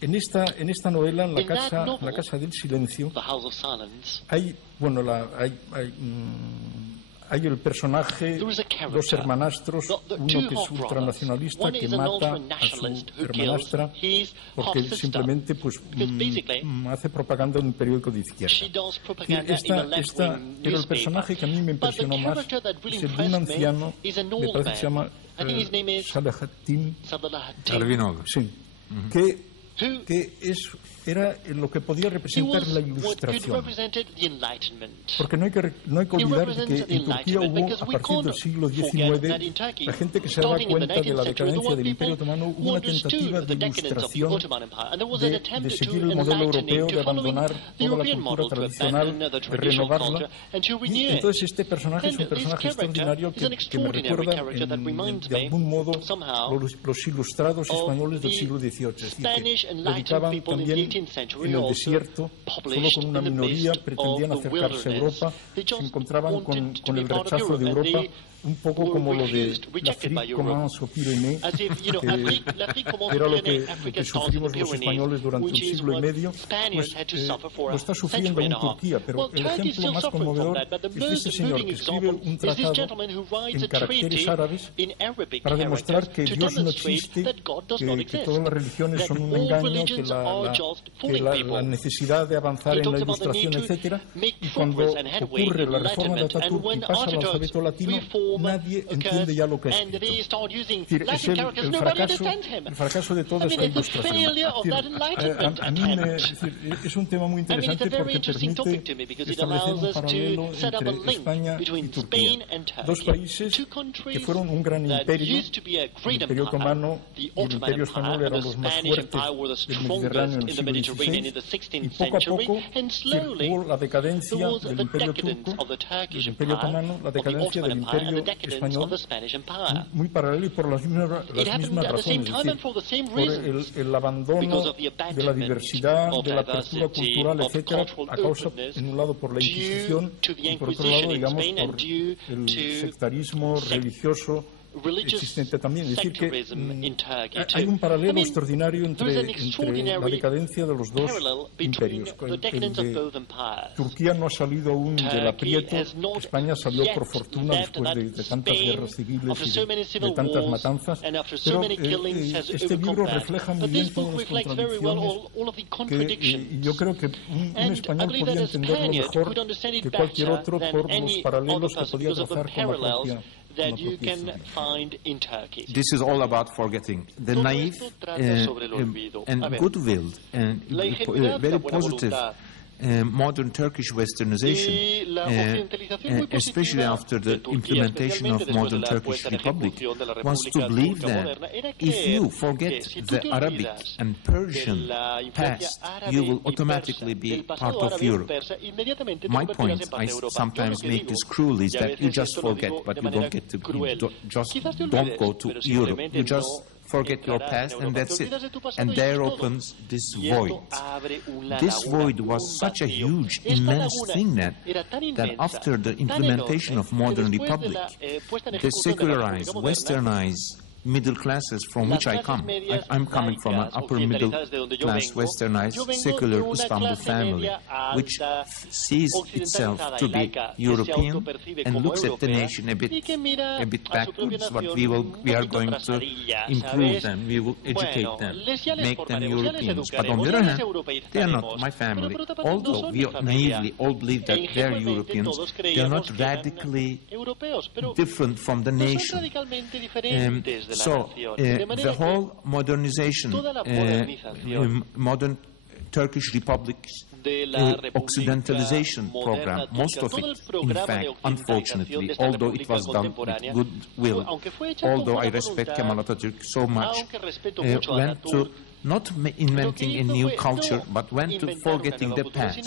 En esta novela, en la casa del silencio, hay el personaje, dos hermanastros, uno que es ultranacionalista, que mata a su hermanastra porque simplemente hace propaganda en un periódico de izquierda. Pero el personaje que a mí me impresionó más es el de un anciano, me parece que se llama Salahatin, sí, que era lo que podía representar la Ilustración. Porque no hay que olvidar que en Turquía hubo, a partir del siglo XIX, la gente que se daba cuenta de la decadencia del Imperio Otomano, hubo una tentativa de ilustración, de seguir el modelo europeo, de abandonar toda la cultura tradicional, de renovarla. Y entonces este personaje es un personaje extraordinario que me recuerda de algún modo los ilustrados españoles del siglo XVIII. Es decir, que dedicaban también en el desierto, solo con una minoría, pretendían acercarse a Europa, se encontraban con el rechazo de Europa, un poco como lo de l'Afrique commence au Pyrénées, que era lo que sufrimos los españoles durante un siglo y medio, pues lo está sufriendo aún Turquía. Pero el ejemplo más conmovedor es de este señor que escribe un tratado en caracteres árabes para demostrar que Dios no existe, que todas las religiones son un engaño, que la necesidad de avanzar en la ilustración, etcétera. Y cuando ocurre la reforma de Ataturk y pasa al alfabeto latino, nadie entiende ya lo que es escrito. Es el fracaso de toda esta ilustración. A mí es un tema muy interesante porque permite establecer un paralelo entre España y Turquía. Dos países que fueron un gran imperio. El Imperio Otomano y el Imperio Español eran los más fuertes del Mediterráneo en el siglo XVI, y poco a poco hubo la decadencia del Imperio Turco, del Imperio Otomano, la decadencia del Imperio Español, muy paralelo y por las mismas razones, es decir, por el abandono de la diversidad, de la apertura cultural, etcétera, a causa, en un lado, por la Inquisición y por otro lado, digamos, por el sectarismo religioso existente también. Es decir, que hay un paralelo extraordinario entre la decadencia de los dos imperios. Turquía no ha salido aún del aprieto, España salió por fortuna después de tantas guerras civiles y de tantas matanzas, pero este libro refleja muy bien todas las contradicciones que yo creo que un español podía entenderlo mejor que cualquier otro por los paralelos que podía trazar con la propia. That you can find in Turkey. This is all about forgetting. The naive and good-willed and very positive modern Turkish westernization, especially after the implementation of modern Turkish Republic, was to believe that if you forget the Arabic and Persian past, you will automatically be part of Europe. My point, I sometimes make this cruel, is that you just forget, but you don't get to don't go to Europe. You just forget your past, and that's it. And there opens this void. This void was such a huge, immense thing that after the implementation of modern republic, the secularized, westernized middle classes from which I come. I'm coming from an upper middle class, westernized, secular Istanbul family, which sees itself to be European and looks at the nation a bit backwards, but we are going to improve them, we will educate them, make them Europeans. But on the other hand, they are not my family. Although we naively all believe that they are Europeans, they are not radically different from the nation. So the whole modernization, modern Turkish Republic's Occidentalization program, most of it, in fact, unfortunately, although it was done with goodwill, although I respect Kemal Atatürk so much, went to not inventing a new culture, but went to forgetting the past.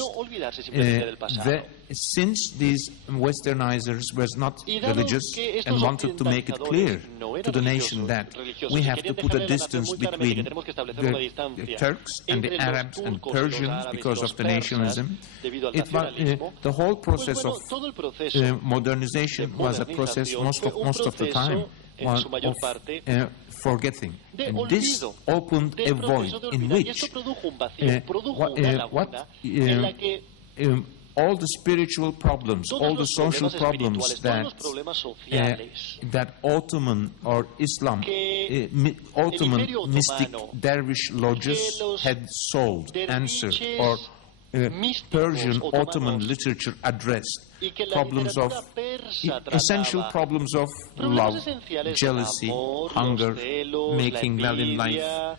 Since these westernizers were not religious and wanted to make it clear to the nation that we have to put a distance between the Turks and the Arabs and Persians because of the nationalism, it was, the whole process of modernization was a process most of the time was of forgetting. And this opened a void in which all the spiritual problems, all the social problems that Ottoman or Islam, Ottoman mystic dervish lodges had solved, answered, or Persian Ottoman literature addressed. Problems of, essential problems of love, jealousy, hunger, making well in life,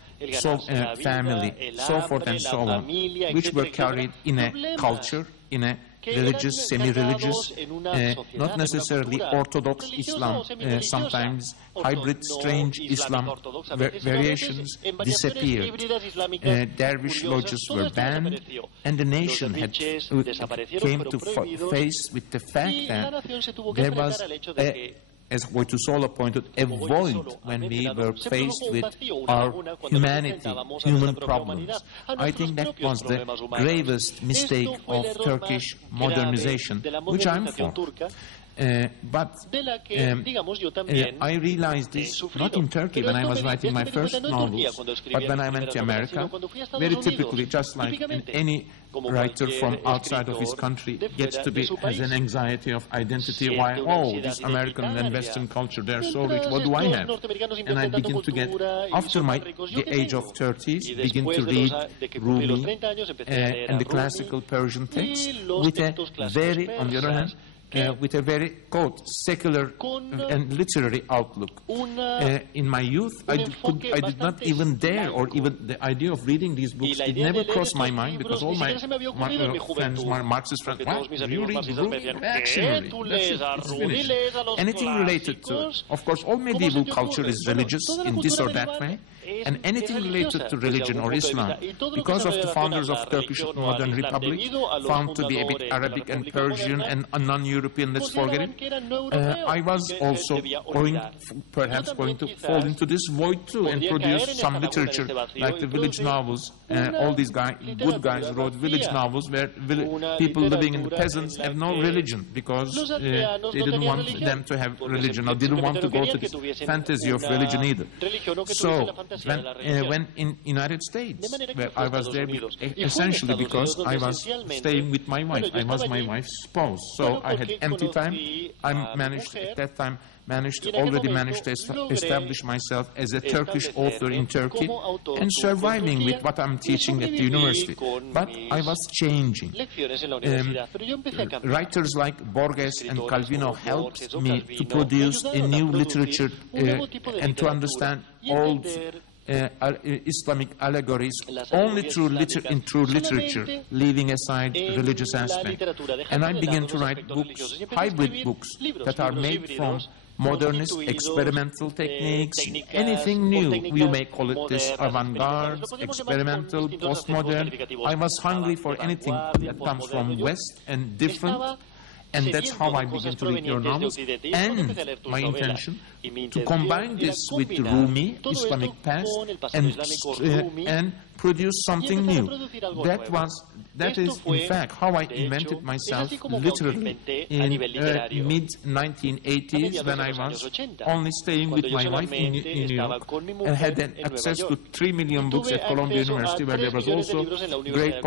family, so forth and so on, which were carried in a culture, in a religious, semi-religious, not necessarily Orthodox Islam, sometimes hybrid, strange Islam variations disappeared. Dervish lodges were banned, and the nation came to face with the fact that there was as Wojtysola pointed, a void when we were faced with our humanity, human problems. I think that was the gravest mistake of Turkish modernization, which I'm for. But I realized this not in Turkey when I was writing my first novels, but when I went to America, very typically, just like any writer from outside of his country gets to be, has an anxiety of identity. Why, oh, this American and Western culture, they're so rich, what do I have? And I begin to get, after the age of 30s, begin to read Rumi and the classical Persian texts with a very, on the other hand, with a very, quote, secular and literary outlook. In my youth, I did not even dare, or even the idea of reading these books, it never crossed my mind, because all my friends, my Marxist friends, well, you read Rumi, actually, that's it, it's finished. Anything related to, of course, all medieval culture is religious in this or that way, and anything related to religion or Islam, because of the founders of Turkish Modern Republic, found to be a bit Arabic and Persian and non-European, let's forget it, I was also perhaps going to fall into this void too and produce some literature like the village novels. All these good guys wrote village novels where people living in the peasants have no religion because they didn't want them to have religion, or didn't want to go to this fantasy of religion either. So when in United States, where I was there essentially because I was staying with my wife, I was my wife's spouse, so I had empty time. I already managed to establish myself as a Turkish author in Turkey and surviving with what I'm teaching at the university. But I was changing. Writers like Borges and Calvino helped me to produce a new literature and to understand old Islamic allegories only through literature, leaving aside religious aspect. And I began to write books, hybrid books, that are made from modernist experimental techniques, anything new. You may call it this avant-garde, experimental, postmodern. I was hungry for anything that comes from West and different. And that's how I begin to read your novels. And my intention to combine this with the Rumi, Islamic past, and produce something new. That is, in fact, how I invented myself literally in mid-1980s, when I was only staying with my wife in New York and had access to 3 million books at Columbia University, where there was also great